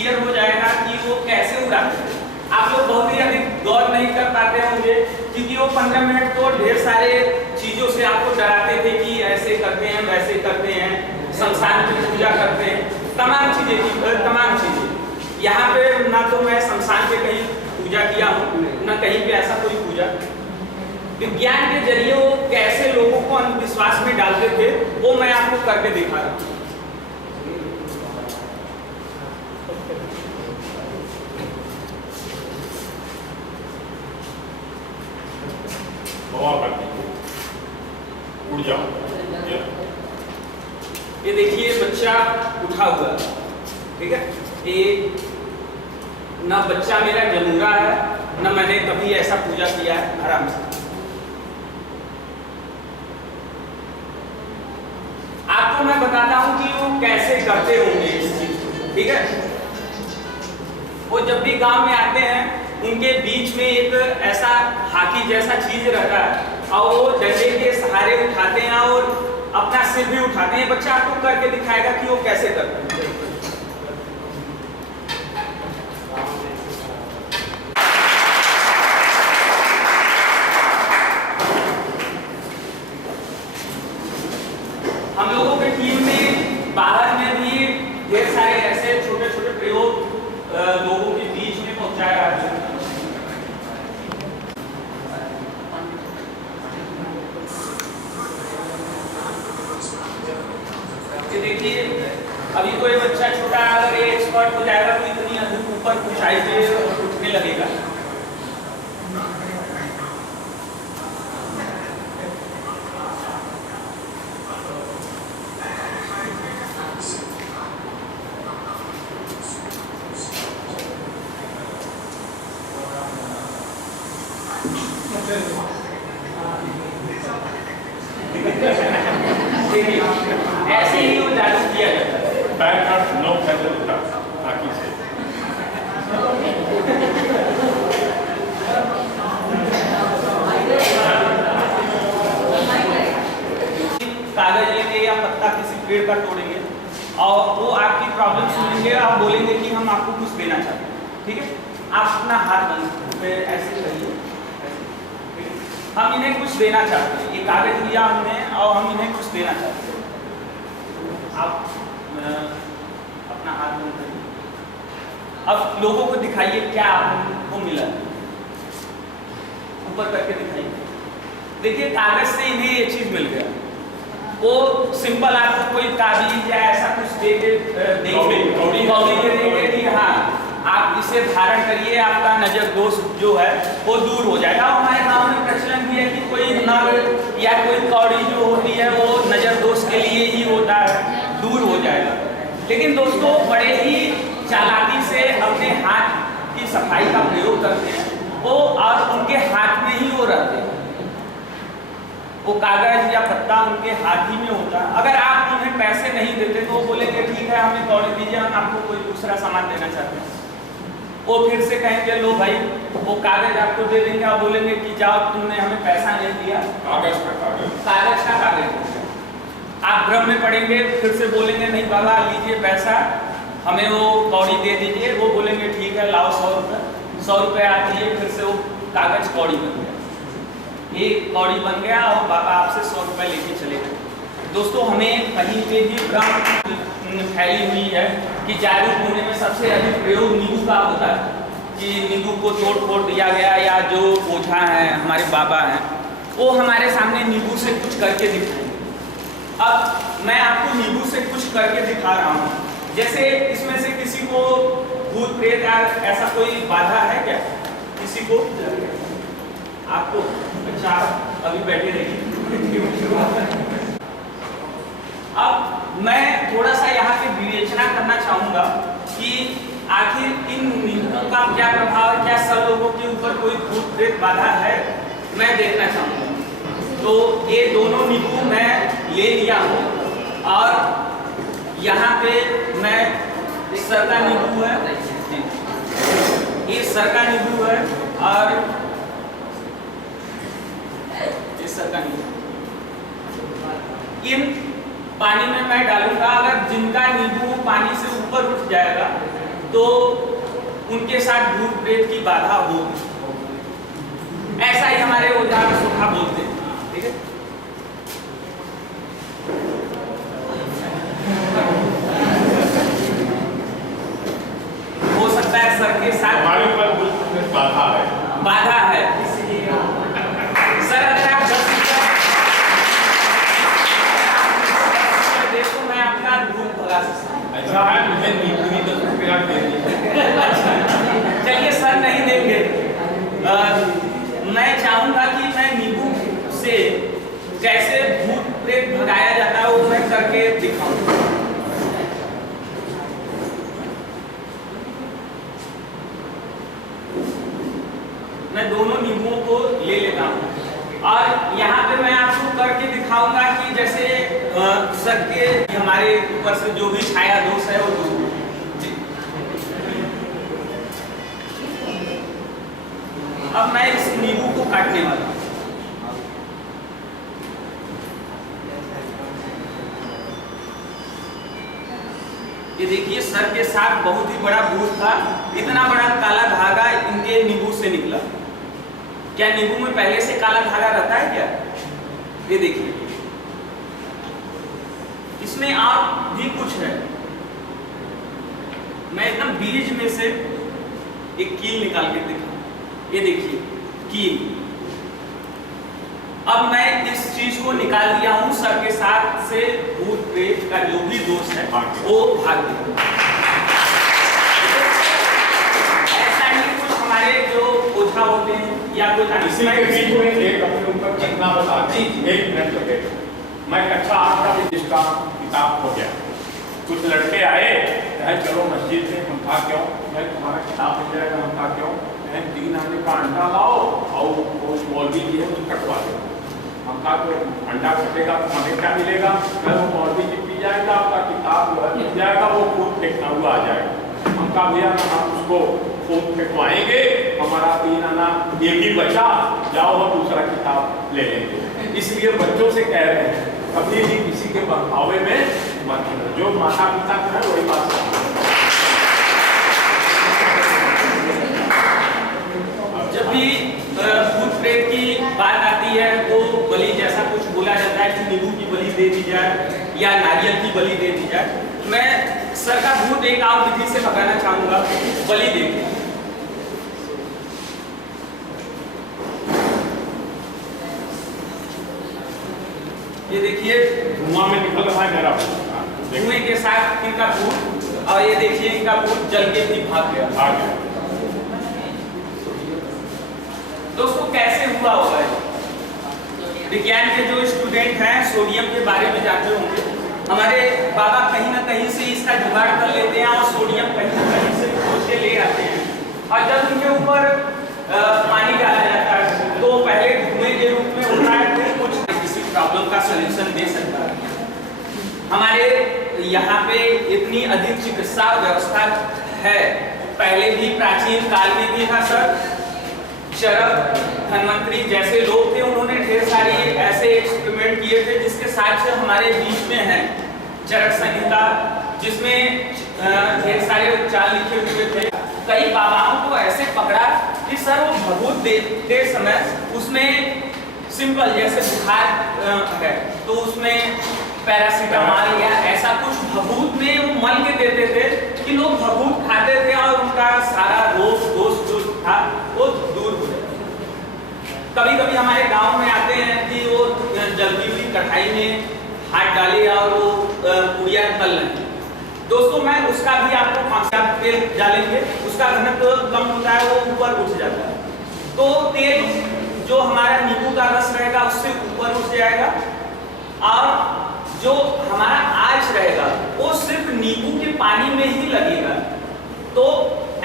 Clear हो जाएगा कि वो कैसे उड़ाते थे। आप लोग बहुत ही अधिक गौर नहीं कर पाते होंगे क्योंकि वो 15 मिनट तो ढेर सारे चीजों से आपको डराते थे कि ऐसे करते हैं वैसे करते हैं, शमशान की पूजा करते हैं, तमाम चीजें। यहाँ पे ना तो मैं शमशान पे कहीं पूजा किया हूँ ना कहीं पे ऐसा कोई पूजा। विज्ञान के जरिए वो कैसे लोगों को अंधविश्वास में डालते थे वो मैं आपको करके दिखा रहा हूँ। उड़ जाओ। ये देखिए बच्चा उठा हुआ है, ठीक है। ये ना बच्चा मेरा जमूरा है ना मैंने कभी ऐसा पूजा किया है, आराम से। आपको मैं बताता हूं कि वो कैसे करते होंगे इस चीज को, ठीक है। वो जब भी गांव में आते हैं उनके बीच में एक ऐसा हाथी जैसा चीज रहता है और वो डंडे के सहारे उठाते हैं और अपना सिर भी उठाते हैं। बच्चा आपको करके दिखाएगा कि वो कैसे करते हैं। हम लोगों की टीम में बाहर में भी ढेर सारे ऐसे छोटे छोटे प्रयोग लोगों के बीच में पहुंचाया है। देखिए अभी कोई बच्चा छोटा अगर ये एक्सपर्ट हो जाएगा तो इतनी अधिक ऊपर ऊंचाई पे उठने लगेगा। ऐसे ही वो जादू किया जाता है। पैर का नौ फैसले उठा आँखी से। कागज लेंगे या पत्ता किसी पेड़ का तोड़ेंगे और वो आपकी प्रॉब्लम सुनेंगे, आप बोलेंगे कि हम आपको कुछ देना चाहते हैं, ठीक है। आप अपना हाथ बंद ऐसे करिए, हम इन्हें कुछ देना चाहते हैं। ये कागज दिया हमने और हम इन्हें कुछ देना चाहते हैं। आप अपना हाथ बंद करिए। अब लोगों को दिखाइए क्या आपको मिला, ऊपर करके दिखाइए। देखिए कागज से इन्हें ये चीज मिल गया। वो सिंपल आपको कोई ताबीज या ऐसा कुछ दे देंगे कि हाँ आप इसे धारण करिए, आपका नजर दोष जो है वो दूर हो जाएगा। हमारे गांव में प्रचलन भी है कि कोई नर या कोई कौड़ी जो होती है वो नजर दोष के लिए ही होता है, दूर हो जाएगा। लेकिन दोस्तों बड़े ही चालाकी से अपने हाथ की सफाई का प्रयोग करते हैं वो, और उनके हाथ में ही वो रहते हैं। वो कागज या पत्ता उनके हाथ ही में होता है। अगर आप उन्हें पैसे नहीं देते तो वो बोलेंगे ठीक है हमें कौड़ी दीजिए, हम आपको कोई दूसरा सामान देना चाहते हैं। वो फिर से कहेंगे लो भाई, वो कागज आपको दे देंगे और बोलेंगे कि जाओ तुमने हमें पैसा नहीं दिया, कागज का कागज। आप भ्रम में पड़ेंगे, फिर से बोलेंगे नहीं बाबा लीजिए पैसा, हमें वो कौड़ी दे दीजिए। वो बोलेंगे ठीक है लाओ 100 रुपये। 100 रुपये आप दिए, फिर से वो कागज कौड़ी बन गया। एक कौड़ी बन गया और बाबा आपसे 100 रुपये लेके चले गए। दोस्तों हमें कहीं पे भी भ्रम फैली हुई है कि जादू टोने में सबसे अधिक प्रयोग नींबू का होता है कि नींबू को तोड़ फोड़ दिया गया, या जो ओझा है हमारे बाबा हैं वो हमारे सामने नींबू से कुछ करके दिखाएंगे। अब मैं आपको नींबू से कुछ करके दिखा रहा हूँ। जैसे इसमें से किसी को भूत प्रेत या ऐसा कोई बाधा है क्या, किसी को आपको? अच्छा अभी बैठे रहिए। अब मैं थोड़ा सा यहाँ पे विवेचना करना चाहूँगा कि आखिर इन नींबुओं का क्या प्रभाव है, क्या सब लोगों के ऊपर कोई भूत प्रेत बाधा है, मैं देखना चाहूँगा। तो ये दोनों नींबू मैं ले लिया हूँ और यहाँ पे मैं सर का नींबू है, ये सर का नींबू है और ये सर का नींबू। इन पानी में मैं डालूंगा। अगर जिनका नींबू पानी से ऊपर उठ जाएगा तो उनके साथ भूत प्रेत की बाधा होगी। ऐसा ही हमारे उदाहरण सुखा बोलते हैं, ठीक है। हो सकता है सर के साथ हमारे ऊपर कुछ बाधा है, बाधा है। सर अगर आप 10 देखो मैं आपका भूत भगा सकता हूँ। ऐसा है मुझे नीति 10 रुपया दे दीजिए। चलिए सर नहीं देंगे। मैं चाहूंगा कि मैं नींबू से कैसे भूत प्रेत भगाया जाता है वो मैं करके दिखाऊंगा। मैं दोनों नींबुओं को ले लेता हूँ और यहाँ पे मैं आपको करके दिखाऊंगा कि जैसे सर के हमारे ऊपर से जो भी छाया दोष है वो दूर। अब मैं इस नींबू को काटने वाला हूं। ये देखिए सर के साथ बहुत ही बड़ा भूत था, इतना बड़ा काला धागा इनके नींबू से निकला। क्या नींबू में पहले से काला धागा रहता है क्या? ये देखिए इसमें और भी कुछ है। मैं एकदम बीज में से एक कील निकाल के दिखा, ये देखिए कील। अब मैं इस चीज को निकाल दिया हूं, सर के साथ से भूत प्रेत का जो भी दोष है वो भाग गया। ऐसा ही कुछ हमारे जो ओझा होते हैं या कुछ इसी के बीच में एक अपने ऊपर घटना बता दी, 1 मिनट लगेगा। मैं कक्षा 8 का जिसका किताब हो गया, कुछ लड़के आए, चलो मस्जिद में। हम था क्यों? मैं तुम्हारा किताब मिल जाएगा। हम था क्यों? 3 आने का अंडा लाओ और वो मौलवी जी है उसको कटवा दो। हम कहा तो अंडा कटेगा तो हमें क्या मिलेगा? मैं वो मौलवी जी पी जाएगा, आपका किताब मिल जाएगा, वो खून फेंकना हुआ आ जाएगा। हम कहा भैया हम उसको खून फेंकवाएंगे, हमारा 3 आना एक ही बचा, जाओ हम दूसरा किताब ले लेंगे। इसलिए बच्चों से कह रहे हैं कभी भी किसी के बहकावे में मत, जो माता पिता का है वही बात। जब भी भूत प्रेत की बात आती है तो बलि जैसा कुछ बोला जाता है कि नींबू की बलि दे दी जाए या नारियल की बलि दे दी जाए। मैं सर का भूत एक और विधि से भगाना चाहूंगा, बलि देके। ये देखिए धुआं में निकल रहा है मेरा धुएं के साथ इनका भूत, और ये देखिए इनका भूत जल के भी भाग गया। दोस्तों कैसे हुआ होगा? विज्ञान के जो स्टूडेंट हैं सोडियम के बारे में जानते होंगे। हमारे बाबा कहीं ना कहीं से इसका जुगाड़ कर लेते हैं और सोडियम कहीं ना कहीं से खोज के ले आते हैं, और जब उनके ऊपर पानी डाला जाता है तो पहले धुएं के रूप में होता है, फिर कुछ किसी प्रॉब्लम का सलूशन दे सकता है। हमारे यहाँ पे इतनी अधिक चिकित्सा व्यवस्था है, पहले भी प्राचीन काल में भी था सर। चरक धन्वंतरी जैसे लोग थे, उन्होंने ढेर सारी ऐसे एक्सपेरिमेंट किए थे जिसके साक्ष्य हमारे बीच में हैं। चरक संहिता जिसमें ढेर सारे उपचार लिखे हुए थे। कई बाबाओं को ऐसे पकड़ा कि सर वो भभूत देते समय उसमें सिंपल जैसे बुखार है तो उसमें पैरासीटामोल या ऐसा कुछ भभूत में वो मल के देते थे कि लोग भभूत खाते थे और उनका सारा रोग दोष जो था वो दूर हो जाता। कभी कभी हमारे गांव में आते हैं कि वो जल्दी हुई कढ़ाई में हाथ डाले और वो पूड़ियाँ तल लें। दोस्तों मैं उसका भी आपको 5 तेल डालेंगे, उसका घनत्व कम होता है, वो ऊपर उठ जाता है। तो तेल जो हमारा नींबू का रस रहेगा उससे ऊपर उठ जाएगा, और जो हमारा आंच रहेगा वो सिर्फ नींबू के पानी में ही लगेगा। तो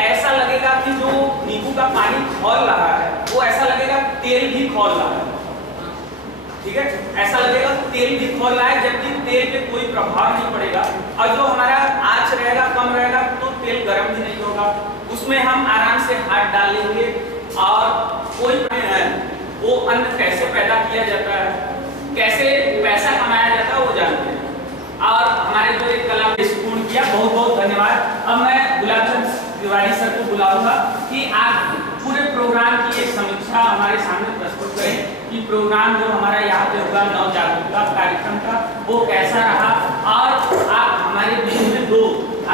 ऐसा लगेगा कि जो नींबू का पानी खौल रहा है वो ऐसा लगेगा तेल भी खौल रहा है। ठीक है, ऐसा लगेगा तेल भी खौल रहा है, जबकि तेल पे कोई प्रभाव नहीं पड़ेगा। और जो हमारा आंच रहेगा कम रहेगा तो तेल गर्म भी नहीं होगा, उसमें हम आराम से हाथ डालेंगे। और कोई है वो अन्न कैसे पैदा किया जाता है, कैसे पैसा कमाया जाता है वो जानते हैं। और हमारे जो एक कला स्पून की किया, बहुत बहुत धन्यवाद। अब मैं गुलाबचंद तिवारी सर को बुलाऊंगा कि आप पूरे प्रोग्राम की एक समीक्षा हमारे सामने प्रस्तुत करें कि प्रोग्राम जो हमारा यहाँ पे हुआ नव जागरूकता कार्यक्रम का वो कैसा रहा, और आप हमारे बीच में 2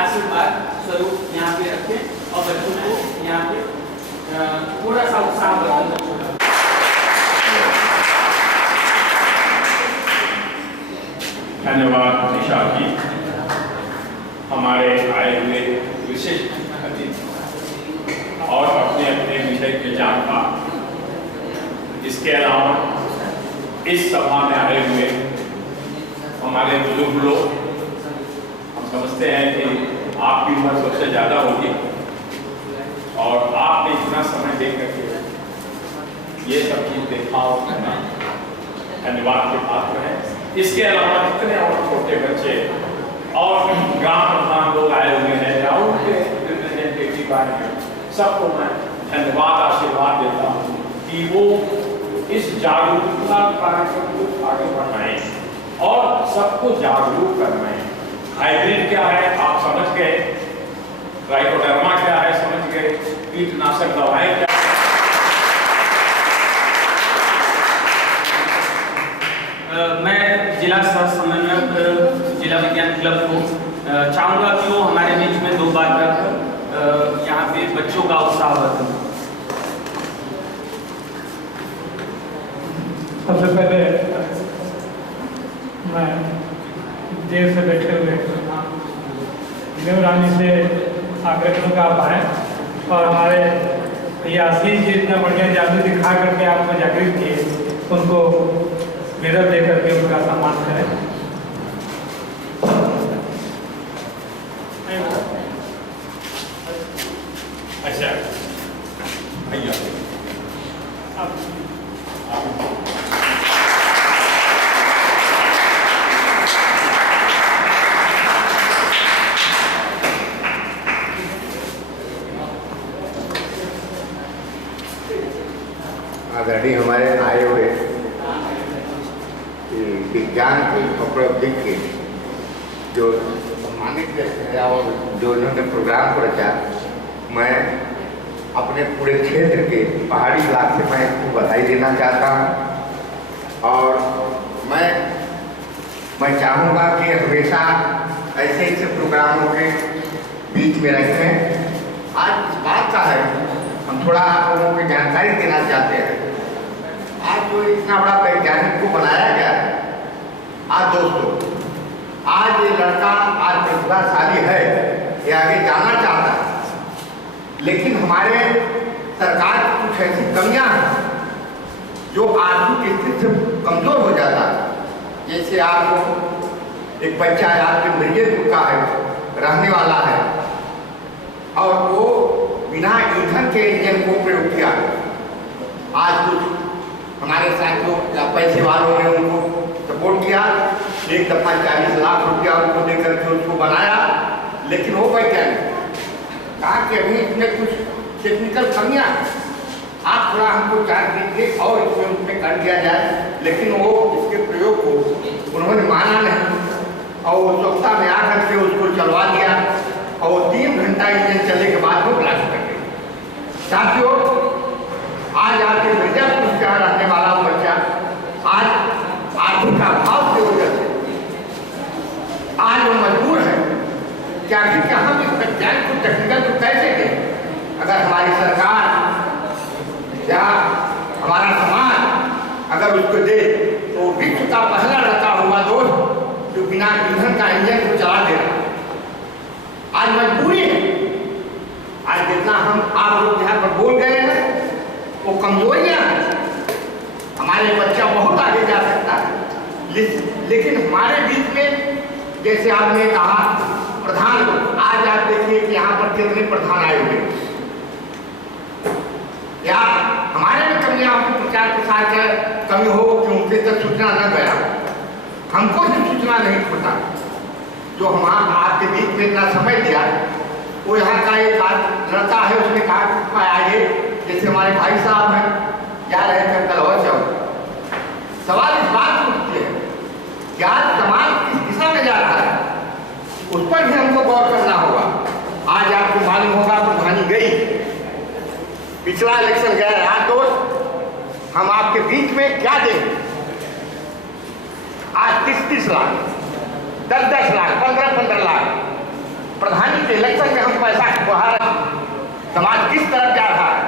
आशीर्वाद स्वरूप यहाँ पे रखें और बच्चों को यहाँ पे थोड़ा सा उत्साहवर्धन करें। धन्यवाद निशा जी, हमारे आए हुए विशिष्ट अतिथि और अपने अपने विषय के जानकार। इसके अलावा इस सभा में आए हुए हमारे बुजुर्ग लोग, हम समझते हैं कि आपकी उम्र सबसे ज़्यादा होगी और आपने इतना समय दे करके ये सब चीज़ देखा और करना धन्यवाद के पात्र है। इसके अलावा जितने और छोटे बच्चे और ग्राम प्रधान लोग आए हुए हैं या उनके रिप्रेजेंटेटिव आए हैं, सबको मैं धन्यवाद आशीर्वाद देता हूँ कि वो इस जागरूकता कार्यक्रम को आगे बढ़ाएं और सबको जागरूक करवाएं। हाइब्रिड क्या है आप समझ गए, ट्राइकोडर्मा क्या है समझ गए, कीटनाशक दवाएं क्या। मैं जिला स्वास्थ्य समन्वयक जिला विज्ञान क्लब को चाहूँगा कि वो हमारे बीच में 2 बात रखकर यहाँ पे बच्चों का उत्साहवर्धन। सबसे पहले मैं देर से बैठे हुए देवरानी से आग्रह करूँगा आप आएँ और हमारे ये आशीष जी इतना बढ़िया जादू दिखा करके आपको जागृत किए, उनको मेडल दे करके उनका सम्मान करें। अच्छा भैया आदरणीय हमारे आए हुए विज्ञान की उपलब्धि के जो सम्मानित है और जो इन्होंने प्रोग्राम को रचा, मैं अपने पूरे क्षेत्र के पहाड़ी इलाके में इसको बधाई देना चाहता हूँ और मैं चाहूँगा कि हमेशा ऐसे प्रोग्रामों के बीच में रखें। आज इस बात का है, हम थोड़ा आप लोगों को जानकारी देना चाहते हैं। आज जो इतना बड़ा वैज्ञानिक को बनाया गया है, आज दोस्तों आज ये लड़का आज प्रतिभाशाली है, ये आगे जाना चाहता है, लेकिन हमारे सरकार की कुछ ऐसी कमियां हैं जो आर्थिक स्थिति से कमजोर हो जाता है। जैसे आपको एक बच्चा आपके मिर्जेपुर का है, रहने वाला है और वो बिना ईंधन के इंजन को प्रयोग किया। आज कुछ हमारे साथियों या पैसे वालों ने उनको सपोर्ट किया, एक दफा 40 लाख रुपया उनको देकर के उसको बनाया, लेकिन वो वैज्ञानिक कहा कि अभी इसमें कुछ टेक्निकल कमियां आप थोड़ा हमको चार्ज दीजिए और इसमें उसमें कर दिया जाए, लेकिन वो इसके प्रयोग को उन्होंने माना नहीं और वो स्वच्छता में आकर के उसको चलवा दिया और वो 3 घंटा इंजन चलने के बाद वो ब्लास्ट कर गए। साथियों आज आपके मिर्जापुर से रहने वाला बच्चा आज आर्थिक अभाव की वजह से आज वो मजबूर है कि आखिर हम इस विज्ञान को टेक्निकल को कैसे दें। अगर हमारी सरकार या हमारा समाज अगर उसको दे तो विश्व का पहला लड़का हुआ दोस्त जो बिना ईंधन का इंजन को चला दे रहा। आज मजबूरी है, आज जितना हम आप लोग यहाँ पर बोल गए हैं वो कमजोरियां हैं। हमारे बच्चा बहुत आगे जा सकता है, लेकिन हमारे बीच में जैसे आपने कहा प्रधान, आज आप देखिए कि यहाँ पर कितने प्रधान आए हुए, या हमारे में कमियां होगी, प्रचार प्रसार कमी हो कि उनके तक सूचना न गया, हमको भी सूचना नहीं पता। जो हम आपके बीच में इतना समय दिया, वो यहाँ का एक लड़का है, उसने कहा आइए, जैसे हमारे भाई साहब हैं जा रहे थे कलवा चौक। सवाल इस बात को उठते हैं कि आज समाज किस दिशा में जा रहा है। उस पर भी हमको गौर करना होगा। आज आपको मालूम होगा प्रधानी गई, पिछला इलेक्शन गया। आज दोस्त हम आपके बीच में क्या देंगे? आज 30-30 लाख, 10-10 लाख, 15-15 लाख प्रधानी के इलेक्शन में हम पैसा बहा रहे हैं। समाज किस तरफ जा रहा है?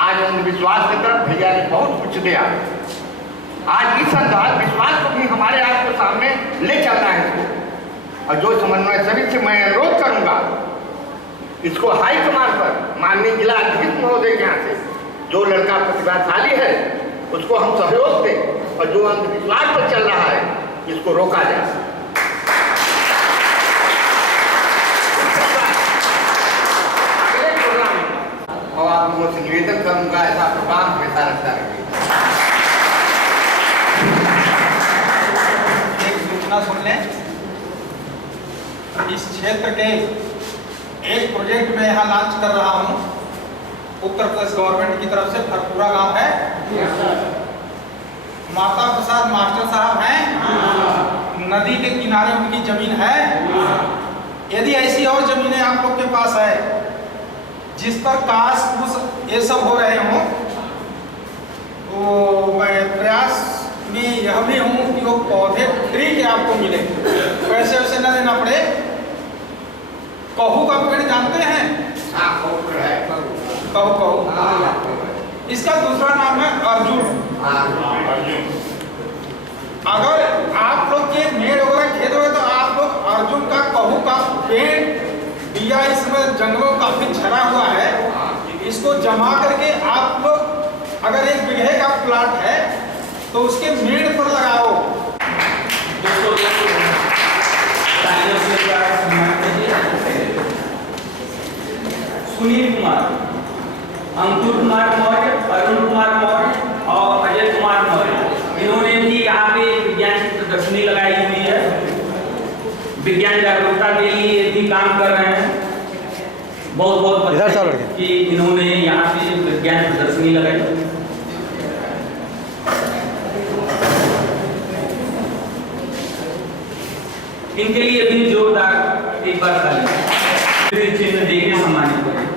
आज अंधविश्वास की तरफ भैया ने बहुत कुछ दिया। आज इस अंधविश्वास को भी हमारे आपके सामने ले चलना है इसको। और जो समन्वय समिति से मैं अनुरोध करूंगा, इसको हाईकमान पर माननीय जिला अध्यक्ष महोदय के यहाँ से जो लड़का प्रतिभाशाली है उसको हम सहयोग दें और जो अंधविश्वास पर चल रहा है इसको रोका जाए। अगले प्रोग्राम और आप लोगों से निवेदन करूंगा ऐसा प्रोग्राम हमेशा रखता रहे। एक सूचना सुन लें, इस क्षेत्र के एक प्रोजेक्ट में यहाँ लॉन्च कर रहा हूँ। उत्तर प्रदेश गवर्नमेंट की तरफ से फरपुरा गांव है। माता प्रसाद मास्टर साहब हैं, नदी के किनारे उनकी जमीन है। यदि ऐसी और जमीनें आप लोग के पास है जिस पर घास फूस ये सब हो रहे हों, तो मैं प्रयास में यह भी हूँ कि वो पौधे फ्री के आपको मिले, पैसे वैसे न देना पड़े। कहू का पेड़ जानते हैं? कहू इसका दूसरा नाम है अर्जुन। अगर आप लोग के मेड़ वगैरह खेत हो तो आप लोग अर्जुन का कहू का पेड़ दिया, इसमें जंगलों काफी झरा हुआ है, इसको जमा करके आप लोग अगर 1 बीघे का प्लाट है तो उसके मेड़ पर लगाओ। सुनील कुमार, अंकुर कुमार मौर्य, अरुण कुमार मौर्य और अजय कुमार मौर्य, इन्होंने भी यहाँ पे विज्ञान की प्रदर्शनी लगाई हुई है। विज्ञान जागरूकता के लिए भी काम कर रहे हैं। बहुत बहुत बधाई कि इन्होंने यहाँ पे विज्ञान प्रदर्शनी लगाई। इनके लिए भी जोरदार एक बार ताली चिन्ह देके सम्मानित करें।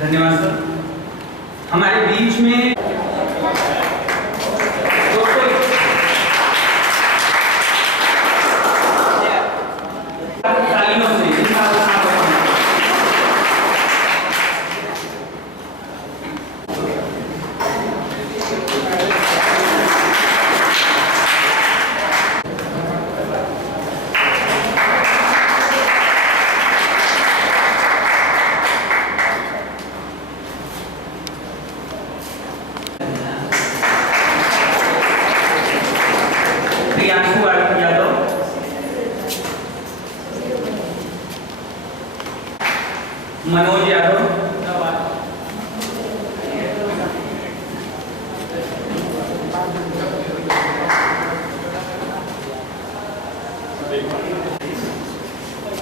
धन्यवाद सर। हमारे बीच में तालियों से मनोज यादव,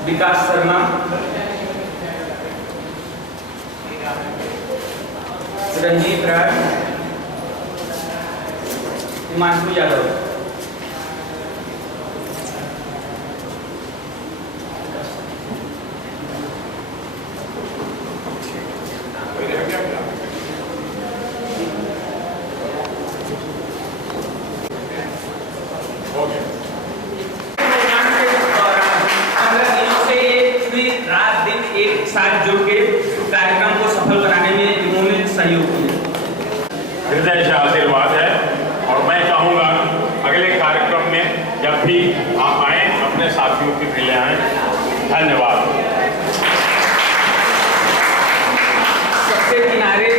विकास शर्मा, रंजीत राय, हिमांशु यादव। साथ जुड़ के कार्यक्रम को सफल बनाने में इन्होंने सहयोग किया। हृदय से आशीर्वाद है और मैं चाहूँगा अगले कार्यक्रम में जब भी आप आएँ अपने साथियों की भी ले आएँ। धन्यवाद। सबसे किनारे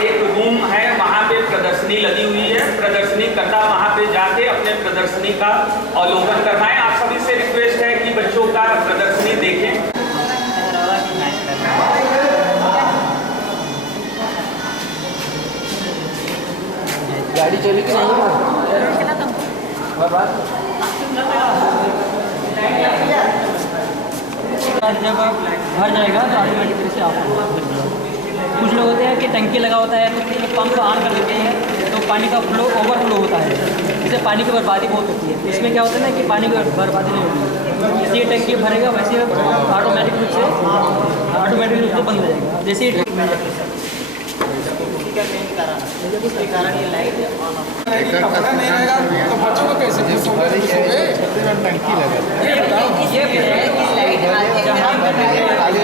एक रूम है, वहाँ पे प्रदर्शनी लगी हुई है। प्रदर्शनी करता वहाँ पे जाके अपने प्रदर्शनी का अवलोकन करना है। आप सभी से रिक्वेस्ट है कि बच्चों का प्रदर्शनी देखें। गाड़ी चली कि नहीं? जब घर जाएगा तो ऑटोमेटिकली से आप कुछ लोग होते हैं कि टंकी लगा होता है तो फिर पंप ऑन कर देते हैं तो पानी का फ्लो ओवरफ्लो होता है, इससे पानी की बर्बादी बहुत होती है। इसमें क्या होता है ना कि पानी की बर्बादी नहीं होती, जैसे ये टंकी भरेगा वैसे ऑटोमेटिक रूप से बंद हो जाएगा। जैसे ही कारण ये लाइट कपड़ा नहीं रहेगा तो बच्चों को कैसे टंकी लगा ये